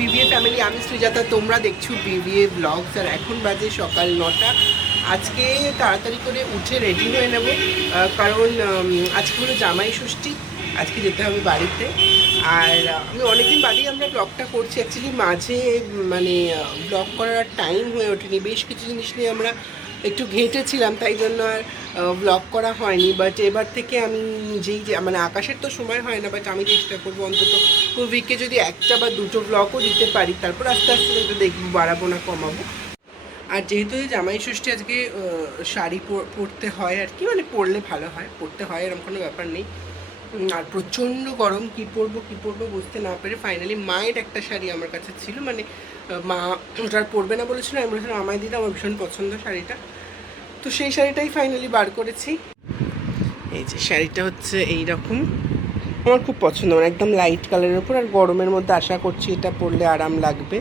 BBA family, আমি সুজাতা, তোমরা দেখছো বিবিএ ব্লগস। আর এখন বাজে সকাল 9টা। আজকে তাড়াতাড়ি করে উঠে রেডি হয়ে নেব, কারণ আজকে হলো জামাই ষষ্ঠী, আজকে যেতে হবে বাড়িতে। আর আমি অনেকদিন বাদেই আমরা ব্লগটা করছি। অ্যাকচুয়ালি মাঝে মানে ব্লগ করার টাইম হয়ে ওঠেনি, বেশ কিছু জিনিস নিয়ে আমরা একটু ঘেঁটেছিলাম, তাই জন্য আর ব্লগ করা হয়নি। বাট এবার থেকে আমি নিজেই মানে আকাশের তো সময় হয় না, বাট আমি চেষ্টা করবো অন্তত উইকে যদি একটা বা দুটো ব্লগও দিতে পারি, তারপর আস্তে আস্তে হয়তো দেখবো বাড়াবো না কমাবো। আর যেহেতু জামাই ষষ্ঠী আজকে শাড়ি পরতে হয় আর কি, মানে পরলে ভালো হয়, পরতে হয় এরকম কোনো ব্যাপার নেই। আর প্রচণ্ড গরম, কী পরবো বুঝতে না পেরে ফাইনালি মায়ের একটা শাড়ি আমার কাছে ছিল, মানে মা ওটা আর পরবে না বলেছিল, আমি বলেছিলাম আমায় দিতে, আমার ভীষণ পছন্দ শাড়িটা, তো সেই শাড়িটাই ফাইনালি বার করেছি। এই যে শাড়িটা হচ্ছে এই রকম, আমার খুব পছন্দ, মানে একদম লাইট কালারের ওপর। আর গরমের মধ্যে আশা করছি এটা পরলে আরাম লাগবে,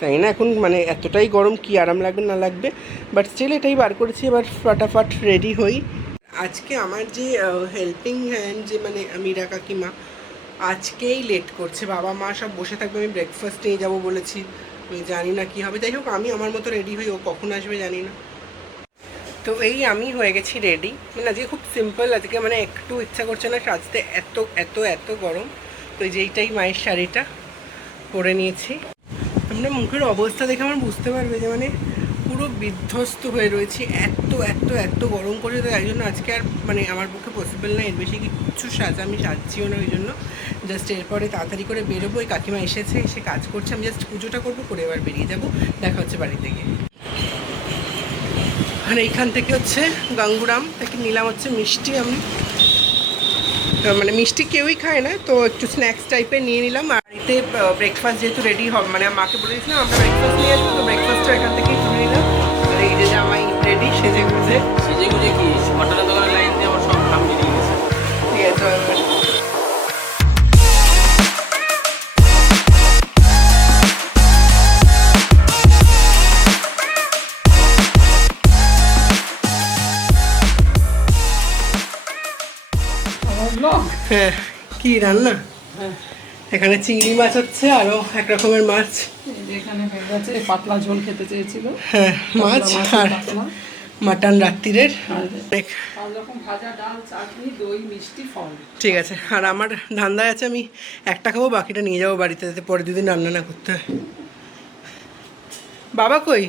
তাই না? এখন মানে এতটাই গরম, কি আরাম লাগবে না লাগবে, বাট স্টিল এটাই বার করেছি। এবার ফটাফট রেডি হই। আজকে আমার যে হেল্পিং হ্যান্ড, যে মানে মীরা কাকিমা, আজকেই লেট করছে। বাবা মা সব বসে থাকবে, আমি ব্রেকফাস্ট নিয়ে যাবো বলেছি, আমি জানি না কী হবে। যাই হোক, আমি আমার মতো রেডি হই, ও কখন আসবে জানি না। তো এই আমি হয়ে গেছি রেডি, মানে আজকে খুব সিম্পল, আজকে মানে একটু ইচ্ছা করছে না সাজতে, এত এত এত গরম। তো এই যে এইটাই মায়ের শাড়িটা পরে নিয়েছি। তোমরা মুখের অবস্থা দেখে আমার বুঝতে পারবে যে মানে পুরো বিধ্বস্ত হয়ে রয়েছি, এত এত এত গরম করে। তো তাই জন্য আজকে আর মানে আমার পক্ষে পসিবল না এর বেশি কিছু সাজা, আমি সাজছিও না। ওই জন্য জাস্ট এরপরে তাড়াতাড়ি করে বেরোবো। ওই কাকিমা এসেছে, এসে কাজ করছে, আমি জাস্ট পুজোটা করবো, করে এবার বেরিয়ে যাবো। দেখা হচ্ছে বাড়িতে গিয়ে। আর এইখান থেকে হচ্ছে গাঙ্গুরাম থেকে নিলাম হচ্ছে মিষ্টি। আমি মানে মিষ্টি কেউই খায় না, তো একটু স্ন্যাক্স টাইপের নিয়ে নিলাম। আর বাড়িতে ব্রেকফাস্ট যেহেতু রেডি হবে, মানে মাকে বলে দিয়েছিলাম আমরা ব্রেকফাস্ট নিয়ে আসবো, তো ব্রেকফাস্টটা এখান থেকেই তুলে নিলাম। আর এই যে জামাই রেডি, সেজে গুজে কি হোটেলের দোকানের লাইন দিয়ে আমার সব কাম বেরিয়ে গেছে। ঠিক আছে। হ্যাঁ, কি রান্না? এখানে চিংড়ি মাছ হচ্ছে, আরও এক রকমের মাছ। এখানে হয়ে গেছে পাতলা ঝোল খেতে চেয়েছিল, হ্যাঁ, মাছ আর মাটন রাত্রিরের। রকম ভাজা, ডাল, চাটনি, দই, মিষ্টি, ফল। ঠিক আছে। আর আমার ধান্দায় আছে, আমি একটা খাবো, বাকিটা নিয়ে যাবো বাড়িতে, যাতে পরে দুদিন রান্না না করতে হয়। বাবা কই?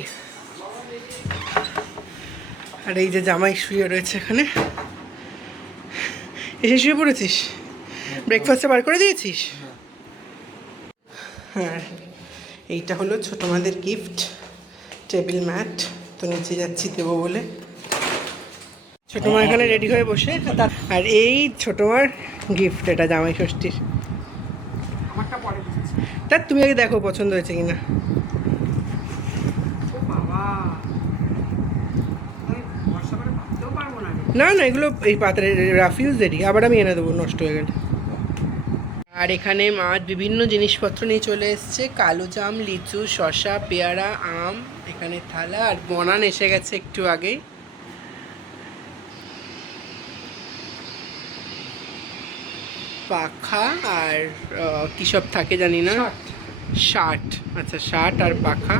আর এই যে জামাই শুয়ে রয়েছে এখানে। এসে শুয়ে পড়েছিস? ব্রেকফাস্টে বার করে দিয়েছিস? হ্যাঁ, এইটা হলো ছোটো মাদের গিফট, টেবিল ম্যাট। তো নিচে যাচ্ছি দেবো বলে। ছোটো মা এখানে রেডি হয়ে বসে। আর এই ছোটো মার গিফট, এটা জামাই ষষ্ঠীর। আমারটা পরে বুঝেছি। তা তুমি আগে দেখো পছন্দ হয়েছে কিনা। ও বাবা, বর্ষা করে ভাবতেও পারবো না। না না, এগুলো এই পাত্রে রাফিউজেরই, আবার আমি এনে দেবো নষ্ট হয়ে গেলে। আর এখানে মা বিভিন্ন জিনিসপত্র নিয়ে চলে এসছে, কালো জাম, লিচু, শসা, পেয়ারা, আম, এখানে থালা। আর বনান এসে গেছে একটু আগেই। পাখা আর কী সব থাকে জানি না, শার্ট। আচ্ছা, শার্ট আর পাখা।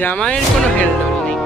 জামাইয়ের কোনো হেলদোল নেই।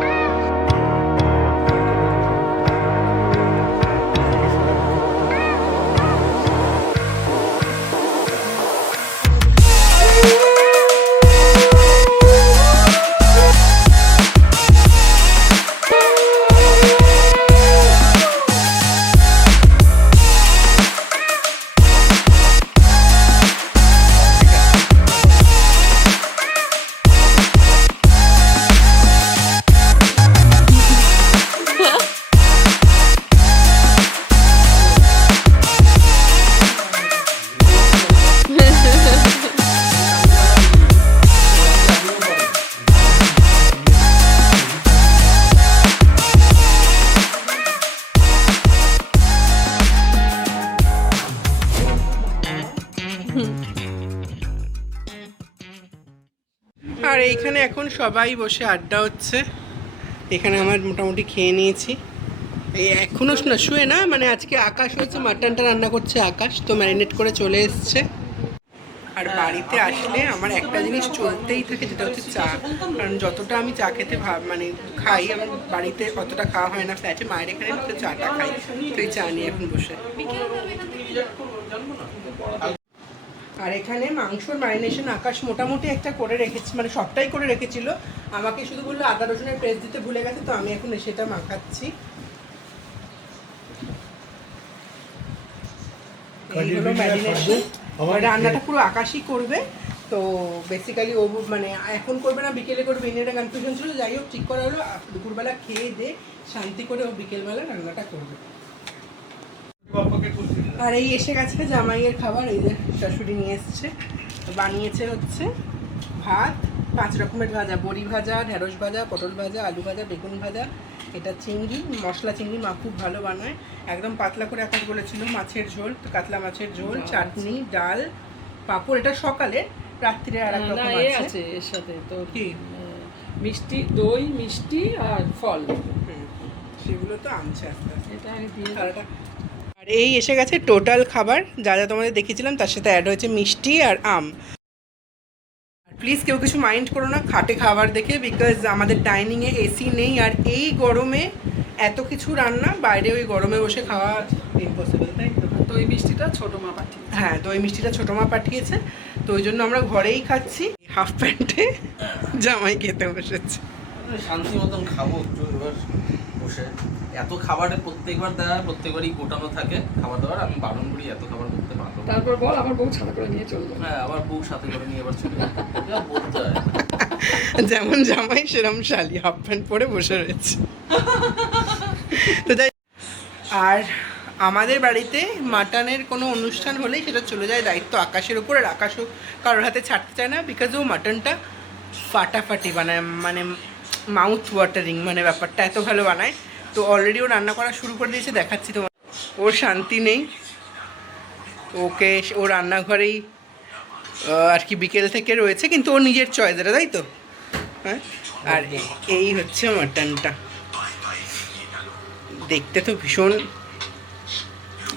আর এইখানে এখন সবাই বসে আড্ডা হচ্ছে। এখানে আমার মোটামুটি খেয়ে নিয়েছি, এই এখনও না শুয়ে না, মানে আজকে আকাশ হয়েছে মাটনটা রান্না করছে আকাশ, তো ম্যারিনেট করে চলে এসছে। আর বাড়িতে আসলে আমার একটা জিনিস চলতেই থাকে, যেটা হচ্ছে চা। কারণ যতটা আমি চা খেতে মানে খাই, আমার বাড়িতে অতটা খাওয়া হয় না। ফ্ল্যাটে মায়ের এখানে তো চাটা খাই, তো এই চা নিয়ে এখন বসে। আর এখানে মাংসর ম্যারিনেশন আকাশ মোটামুটি একটা করে রেখেছি, মানে সবটাই করে রেখেছিল। আমাকে শুধু বললো আদা রসুনের পেস্ট দিতে ভুলে গেছে, তো আমি এখন সেটা মাখাচ্ছি। এই হলো ম্যারিনেশন। রান্নাটা পুরো আকাশই করবে, তো বেসিক্যালি ও মানে এখন করবে না বিকেলে করবে, এটা কনফিউশন ছিল। যাই হোক ঠিক করা হলো, দুপুরবেলা খেয়ে দে শান্তি করে ও বিকেলবেলা রান্নাটা করবে। আর এই এসে গেছে জামাইয়ের খাবার, এই যে শাশুড়ি নিয়ে এসছে, বানিয়েছে হচ্ছে ভাত, 5 রকমের ভাজা, বড়ি ভাজা, ঢেঁড়স ভাজা, পটল ভাজা, আলু ভাজা, বেগুন ভাজা, এটা চিংড়ি, মশলা চিংড়ি মা খুব ভালো বানায়, একদম পাতলা করে আকাশ বলেছিল, মাছের ঝোল, কাতলা মাছের ঝোল, চাটনি, ডাল, পাঁপড়। এটা সকালে, রাত্রিরে আর এক রকম আছে এর সাথে তো কি মিষ্টি, দই, মিষ্টি আর ফল, সেগুলো তো আনছে আস্তে আস্তে। এটা আগে দিয়ে খাওয়াটা। আর এই এসে গেছে টোটাল খাবার, যা যা তোমাদের দেখিয়েছিলাম তার সাথে অ্যাড হয়েছে মিষ্টি আর আম। প্লিজ কেউ কিছু মাইন্ড করো না খাটে খাবার দেখে, বিকজ আমাদের ডাইনিংয়ে এসি নেই, আর এই গরমে এত কিছু রান্না বাইরে ওই গরমে বসে খাওয়া ইম্পসিবল, তাই তো? দই মিষ্টিটা ছোট মা পাঠিয়েছে। হ্যাঁ, দই মিষ্টিটা ছোটো মা পাঠিয়েছে, তো ওই জন্য আমরা ঘরেই খাচ্ছি। হাফ প্যান্টে জামাই খেতে বসেছে। শান্তি মতন খাবো একটু এবার বসে। এত খাবারে প্রত্যেকবার দেওয়া, প্রত্যেকবারই গোটানো থাকে খাবার দাবার, আমি বারণ করি এত খাবার করতে পারবো। তারপর বল আমার বউ ছাড়া করে নিয়ে চললো। হ্যাঁ, আবার বউ সাথে করে নিয়ে এবার চলে যাবে। এটা বলতে হয়। যেমন জামাই সেরম শালি, হাফ প্যান্ট পরে বসে রয়েছে। তো যাই, আর আমাদের বাড়িতে মাটনের কোনো অনুষ্ঠান হলেই সেটা চলে যায় দায়িত্ব আকাশের উপর, আর আকাশও কারোর হাতে ছাড়তে চায় না, বিকজ ও মাটনটা ফাটাফাটি বানায়, মানে মাউথ ওয়াটারিং, মানে ব্যাপারটা এত ভালো বানায়। তো অলরেডি ও রান্না করা শুরু করে দিয়েছে, দেখাচ্ছি তোমার। ওর শান্তি নেই, ওকে ও রান্নাঘরেই আর কি বিকেল থেকে রয়েছে, কিন্তু ও নিজের চয়েস, এটা তাই তো? হ্যাঁ। আর এই হচ্ছে মাটনটা, দেখতে তো ভীষণ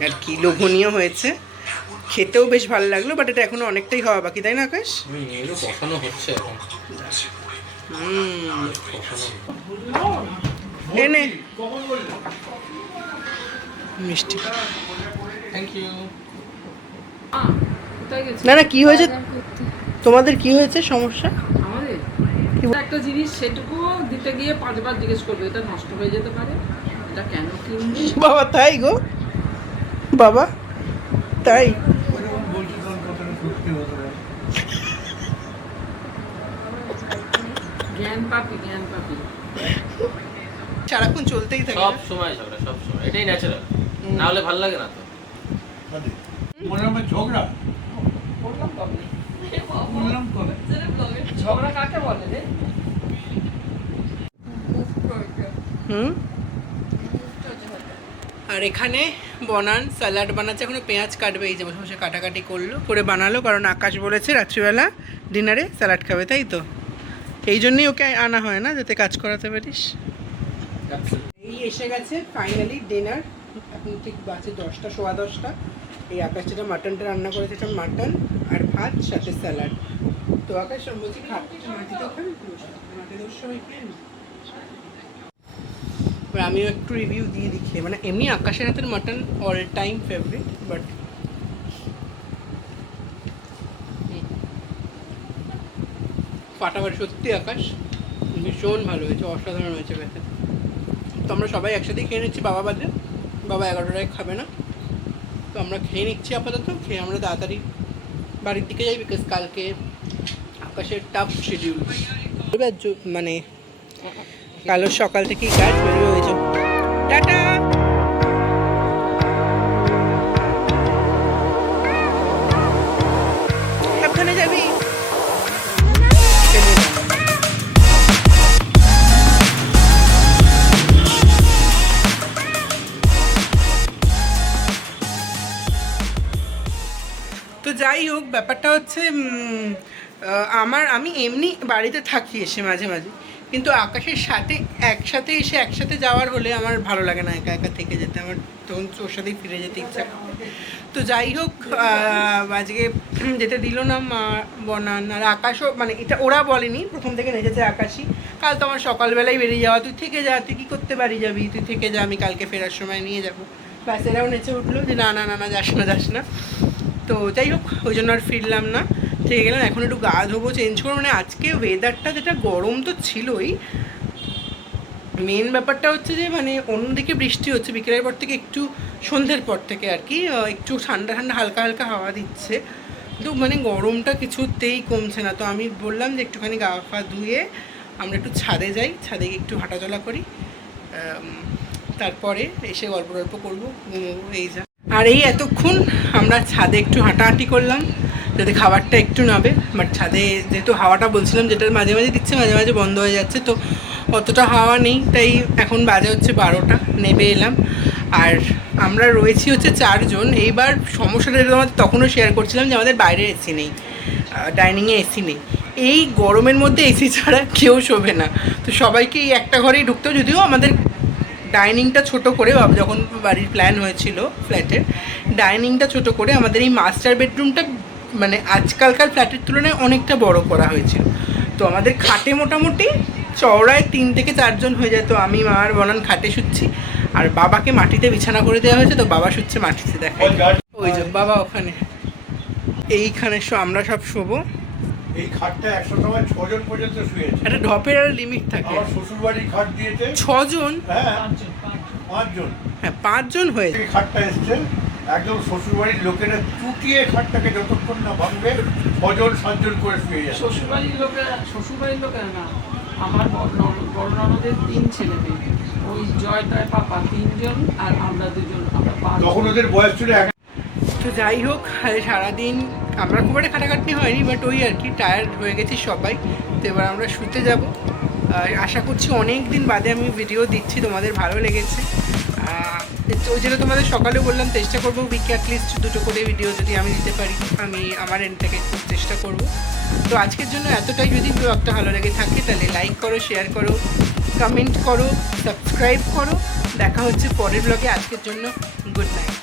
আর কি লোভনীয় হয়েছে, খেতেও বেশ ভালো লাগলো, বাট এটা এখনো অনেকটাই হওয়া বাকি, তাই না আকাশ? এগুলো বসানো হচ্ছে এখন। এনে মিষ্টি। Thank you. কোথায় গেছে? না না, কি হয়েছে তোমাদের, কি হয়েছে সমস্যা? আমাদের একটা জিনিস সেটুকু দিতে গিয়ে 5 বার জিজ্ঞেস করবে এটা নষ্ট হয়ে যেতে পারে, এটা কেন কিনবি। বাবা তাই গো, বাবা তাই? জ্ঞান পাপি, জ্ঞান পাপি। সারাক্ষণ চলতেই থাকে। সব সময় ঝগড়া, সব সময়, এটাই ন্যাচারাল, না হলে ভালো লাগে না তো। ঝগড়া বললাম কবে? বললাম কবে? ঝগড়া কাকে বলে রে? আর এখানে বনান স্যালাড বানাচ্ছে, এখনো পেঁয়াজ কাটবে, এই যে বসে বসে কাটাকাটি করলো, করে বানালো, কারণ আকাশ বলেছে রাত্রিবেলা ডিনারে স্যালাড খাবে, তাই তো? এই জন্যই ওকে আনা হয় না, যাতে কাজ করাতে পারিস। এই এসে গেছে ফাইনালি ডিনার, এখন ঠিক বাজে 10টা, 10:15। এই আকাশ যেটা মাটনটা রান্না করেছে, এটা মাটন আর ভাত সাথে স্যালাড। তো আকাশ বলছি খাবি, মাটিতেও খাবি, মাটির সময় খেয়ে নি। এবার আমিও একটু রিভিউ দিয়ে দেখি, মানে এমনি আকাশের হাতের mutton all time favourite, but ফাটাফাটি সত্যি আকাশ ভীষণ ভালো হয়েছে, অসাধারণ হয়েছে খেতে। তো আমরা সবাই একসাথেই খেয়ে নিচ্ছি, বাবা বাদে, বাবা 11টায় খাবে না, তো আমরা খেয়ে নিচ্ছি আপাতত। খেয়ে আমরা তাড়াতাড়ি বাড়ির দিকে যাই, বিকজ কালকে আকাশের টাফ শিডিউল, মানে কালো সকাল থেকেই কাজ বেরোবে হয়েছে। টাটা। সাবধানে যাবি। তো যাই হোক, ব্যাপারটা হচ্ছে আমি এমনি বাড়িতে থাকি এসে মাঝে মাঝে, কিন্তু আকাশের সাথে একসাথে এসে একসাথে যাওয়ার হলে আমার ভালো লাগে না একা একা থেকে যেতে, আমার তখন ওর সাথেই ফিরে যেতে ইচ্ছা করে। তো যাই হোক আজকে যেতে দিল না মা বনান আর আকাশও, মানে এটা ওরা বলেনি, প্রথম থেকে নেচেছে আকাশই। কাল তো আমার সকালবেলায় বেরিয়ে যাওয়া, তুই থেকে যা, তুই কী করতে বাড়ি যাবি, তুই থেকে যা, আমি কালকে ফেরার সময় নিয়ে যাবো। ব্যাস এরাও নেচে উঠলো যে না না না না যাস না যাস না। তো যাই হোক ওই জন্য আর ফিরলাম না, থেকে গেলাম। এখন একটু গা ধোবো, চেঞ্জ করবো। মানে আজকে ওয়েদারটা যেটা গরম তো ছিলই, মেন ব্যাপারটা হচ্ছে যে মানে অন্যদিকে বৃষ্টি হচ্ছে বিকেলের পর থেকে, একটু সন্ধ্যের পর থেকে আর কি, একটু ঠান্ডা ঠান্ডা হালকা হালকা হাওয়া দিচ্ছে, কিন্তু মানে গরমটা কিছুতেই কমছে না। তো আমি বললাম যে একটুখানি গা ফা ধুয়ে আমরা একটু ছাদে যাই, ছাদে গিয়ে একটু হাঁটাচলা করি, তারপরে এসে গল্প টল্প করবো, ঘুমোবো, এই যা। আর এই এতক্ষণ আমরা ছাদে একটু হাঁটাহাঁটি করলাম যাতে খাবারটা একটু নাবে। বাট ছাদে যেহেতু হাওয়াটা বলছিলাম যেটা মাঝে মাঝে দিচ্ছে মাঝে মাঝে বন্ধ হয়ে যাচ্ছে, তো অতটা হাওয়া নেই, তাই এখন বাজে হচ্ছে 12টা, নেমে এলাম। আর আমরা রয়েছি হচ্ছে 4 জন। এইবার সমস্যাটা যেটা আমাদের তখনও শেয়ার করছিলাম যে আমাদের বাইরে এসি নেই, ডাইনিংয়ে এসি নেই। এই গরমের মধ্যে এসি ছাড়া কেউ শোবে না, তো সবাইকে এই একটা ঘরেই ঢুকতেও, যদিও আমাদের ডাইনিংটা ছোট করে, যখন বাড়ির প্ল্যান হয়েছিল ফ্ল্যাটের, ডাইনিংটা ছোট করে আমাদের এই মাস্টার বেডরুমটা মানে আজকালকার ফ্ল্যাটের তুলনায় অনেকটা বড় করা হয়েছিল। তো আমাদের খাটে মোটামুটি চওড়ায় 3 থেকে 4 জন হয়ে যায়। তো আমি মা আর বনান খাটে শুচ্ছি, আর বাবাকে মাটিতে বিছানা করে দেওয়া হয়েছে, তো বাবা শুচ্ছে মাটিতে। দেখাই ওই যে বাবা ওখানে, এইখানে আমরা সব শোবো। এই খাটটা একশো সময় 6 জন পর্যন্ত শুয়েছে। একটা ঢপের আর লিমিট থাকে। আমার শ্বশুর বাড়ির খাট দিয়েছে 6 জন, হ্যাঁ 5 জন। হ্যাঁ 5 জন হয়েছে। এই খাটটা এসছে একদম শ্বশুর বাড়ির লোকেরা চুটিয়ে খাটটাকে যতক্ষণ না ভাঙবে 6 জন 7 জন করে শুয়ে যায়। শ্বশুরবাড়ির লোকেরা না, আমার বড় ননদের 3 ছেলে মেয়ে, ওই জয়টায় পাপা 3 জন আর আমরা 2 জন, আমরা 5 তখন ওদের বয়স ছিল তো যাই হোক সারাদিন আমরা খুব একটা খাটাখাটনি হয়নি, বাট ওই আর কি টায়ার্ড হয়ে গেছি সবাই। তো এবার আমরা শুতে যাব। আশা করছি অনেক দিন বাদে আমি ভিডিও দিচ্ছি, তোমাদের ভালো লেগেছে। ওই জন্য তোমাদের সকালে বললাম চেষ্টা করবো উইকে অ্যাটলিস্ট 2টো করে ভিডিও যদি আমি দিতে পারি, আমি আমার এন্ড থেকে খুব চেষ্টা করব। তো আজকের জন্য এতটাই। যদি ব্লগটা ভালো লেগে থাকে তাহলে লাইক করো, শেয়ার করো, কমেন্ট করো, সাবস্ক্রাইব করো। দেখা হচ্ছে পরের ব্লগে। আজকের জন্য গুড নাইট।